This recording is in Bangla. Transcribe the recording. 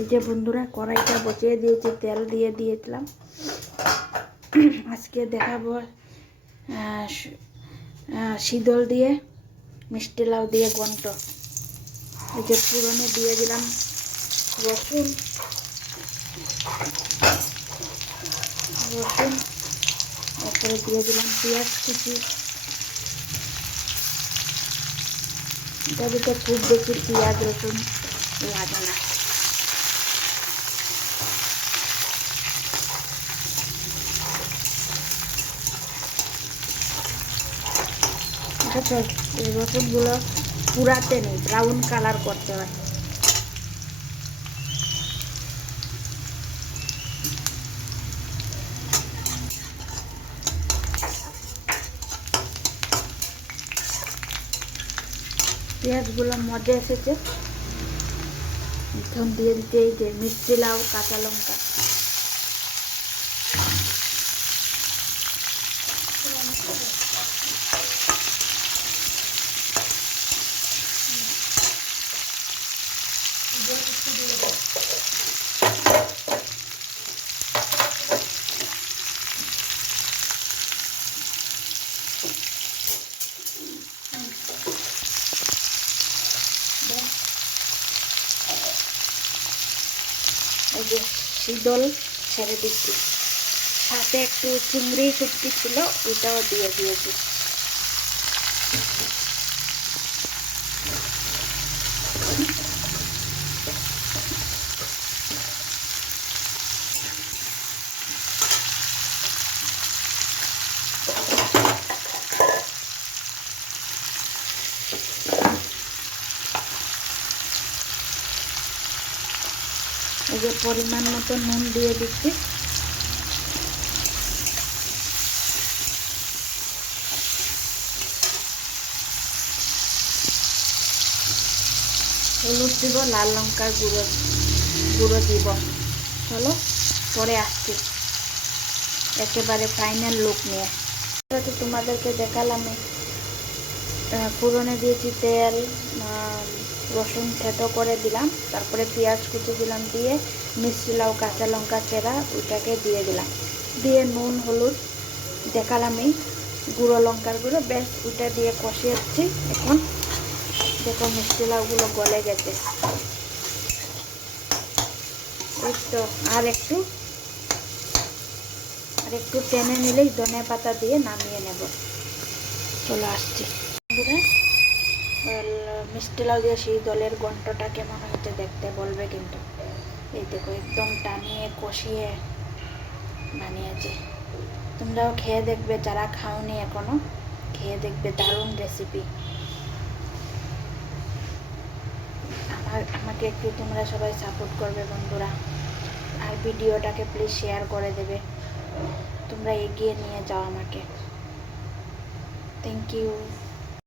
এই যে বন্ধুরা কড়াইটা বসিয়ে দিয়েছি, তেল দিয়ে দিয়েছিলাম। আজকে দেখাবো শীতল দিয়ে, মিষ্টি লাউ দিয়ে গন্ট এই যে পুরনে দিয়ে দিলাম রসুন। রসুন, তারপরে দিয়ে দিলাম পেঁয়াজ কুচি। এটা দিতে খুব বেশি পেঁয়াজ রসুন লাগে না। আছে এই রসুনগুলো পুরাতে নেই ব্রাউন কালার করতে হয়। পেঁয়াজগুলো মজা এসেছে। এখন দিয়ে দিতে এই যে মিষ্টি লাউ, কাঁচা লঙ্কা। এই যে শীতল ছেড়ে দিচ্ছি। সাথে একটু চিংড়ি শুটকি ছিল ওইটাও দিয়ে দিয়েছি। এই যে পরিমাণ মতো নুন দিয়ে দিচ্ছি। হলুদ দিব, লাল লঙ্কার গুঁড়ো গুঁড়ো দিব। চলো, পরে আসছি। একেবারে ফাইনাল লুক নিয়ে। তোমাদেরকে দেখালাম পুরনে দিয়েছি তেল রসুন থেতো করে দিলাম, তারপরে পেঁয়াজ কুচি দিলাম দিয়ে মিষ্টি লাউ, কাঁচা লঙ্কা, চেরা ওইটাকে দিয়ে দিলাম। দিয়ে নুন, হলুদ দেখালামই গুঁড়ো লঙ্কার গুঁড়ো বেশ ওইটা দিয়ে কষিয়েছি। এখন দেখো মিষ্টি লাউগুলো গলে গেছে। ওই তো, আর একটু আর একটু টেনে নিলেই ধনে পাতা দিয়ে নামিয়ে নেব। চলে আসছি। বন্ধুরা মিষ্টি লাউ সেই দলের গন্টটা কেমন হয়েছে দেখতে বলবে কিন্তু। এই দেখো, একদম টানিয়ে কষিয়ে বানিয়েছে। তোমরাও খেয়ে দেখবে, যারা খাওনি এখনও, খেয়ে দেখবে, দারুণ রেসিপি আমার, আমাকে একটু তোমরা সবাই সাপোর্ট করবে বন্ধুরা। আর ভিডিওটাকে প্লিজ শেয়ার করে দেবে। তোমরা এগিয়ে নিয়ে যাও আমাকে। Thank you